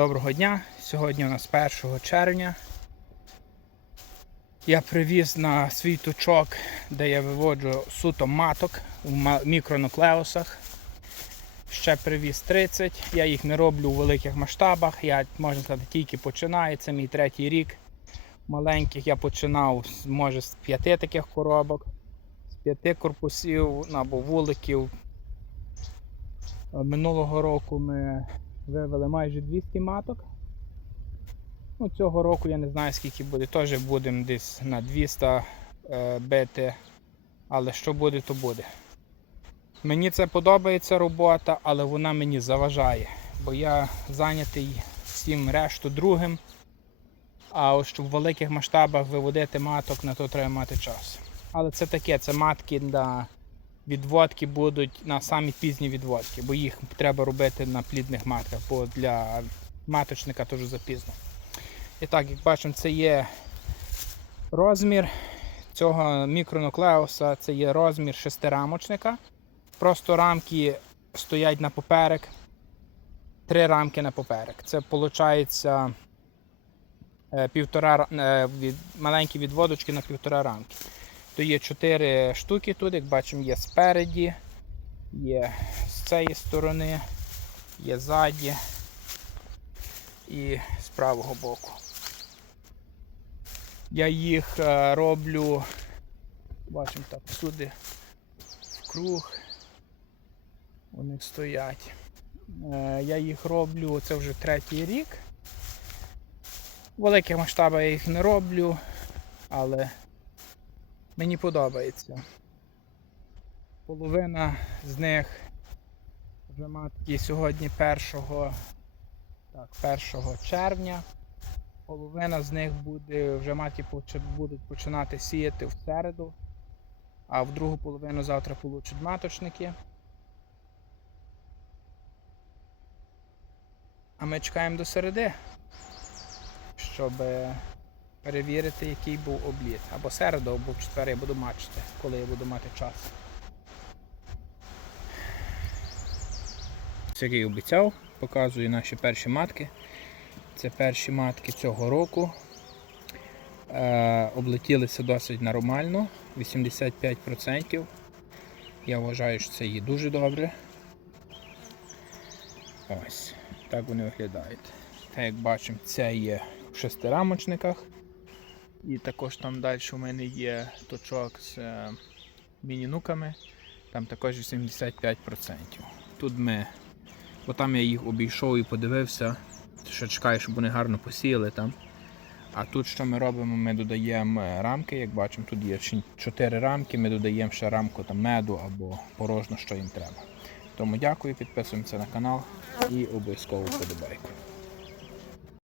Доброго дня! Сьогодні у нас 1 червня. Я привіз на свій тучок, де я виводжу суто маток у мікронуклеусах. Ще привіз 30. Я їх не роблю у великих масштабах. Я, можна сказати, тільки починаю. Це мій третій рік. Маленьких я починав може з п'яти таких коробок, з п'яти корпусів або вуликів. Минулого року ми вивели майже 200 маток. Ну, цього року я не знаю скільки буде, теж будемо десь на 200 е, бити, але що буде, то буде. Мені це подобається робота, але вона мені заважає, бо я зайнятий всім решту другим. А ось щоб в великих масштабах виводити маток, на то треба мати час. Але це таке, це матки на відводки будуть на самі пізні відводки, бо їх треба робити на плідних матках, бо для маточника дуже запізно. І так, як бачимо, це є розмір цього мікронуклеуса, це є розмір шестирамочника. Просто рамки стоять на поперек, три рамки на поперек. Це виходить півтора, ра- е, маленькі відводочки на півтора рамки. То є 4 штуки тут, як бачимо, є спереді, є з цієї сторони, є ззаді і з правого боку. Я їх е, роблю, бачимо так, всюди в круг. Вони стоять. Е, Я їх роблю, це вже третій рік. Великих масштабах я їх не роблю, але Мені подобається. Половина з них вже матки сьогодні 1, так, 1 червня. Половина з них буде, вже матки будуть починати сіяти в середу, а в другу половину завтра получать маточники. А ми чекаємо до середи, щоб перевірити, який був обліт. Або середу, або четвер я буду бачити, коли я буду мати час. Як обіцяв, показую наші перші матки. Це перші матки цього року. Е, облетілися досить нормально, 85%. Я вважаю, що це є дуже добре. Ось, так вони виглядають. Так як бачимо, це є в шестирамочниках. І також там далі у мене є точок з е, мінінуками. Там також 75%. Тут ми, бо там я їх обійшов і подивився, що чекаю, щоб вони гарно посіяли там. А тут що ми робимо? Ми додаємо е, рамки, як бачимо, тут є 4 рамки, ми додаємо ще рамку там, меду або порожно, що їм треба. Тому дякую, підписуємося на канал і обов'язково вподобайку.